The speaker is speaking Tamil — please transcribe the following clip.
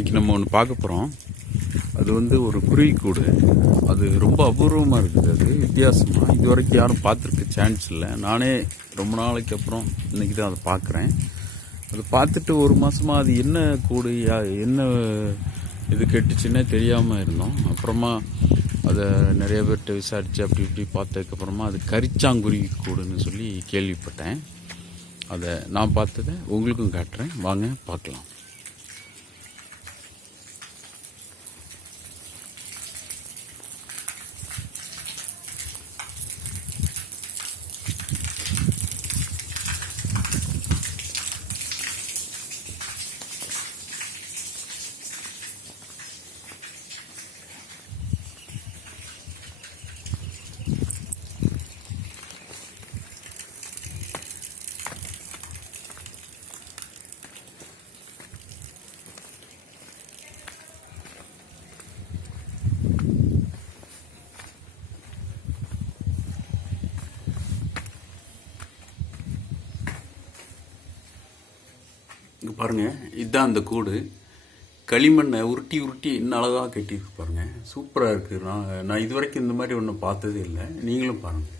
இன்றைக்கி நம்ம ஒன்று பார்க்க போகிறோம். அது வந்து ஒரு குருவி கூடு. அது ரொம்ப அபூர்வமாக இருக்குது. அது வித்தியாசமாக இது வரைக்கும் யாரும் பார்த்துருக்க சான்ஸ் இல்லை. நானே ரொம்ப நாளைக்கு அப்புறம் இன்றைக்கி தான் அதை பார்க்குறேன். அதை பார்த்துட்டு ஒரு மாதமாக அது என்ன கூடு என்ன இது கெட்டுச்சுன்னே தெரியாமல் இருந்தோம். அப்புறமா அதை நிறைய பேர்கிட்ட விசாரித்து அப்படி இப்படி பார்த்ததுக்கப்புறமா அது கரிச்சாங்குருவி கூடுன்னு சொல்லி கேள்விப்பட்டேன். அதை நான் பார்த்ததை உங்களுக்கும் காட்டுறேன், வாங்க பார்க்கலாம். இங்கே பாருங்கள், இதுதான் அந்த கூடு. களிமண்ணை உருட்டி உருட்டி இன்னும் அழகாக கட்டியிருக்கு பாருங்கள். சூப்பராக இருக்குது. நான் இது வரைக்கும் இந்த மாதிரி ஒன்றும் பார்த்ததே இல்லை. நீங்களும் பாருங்கள்.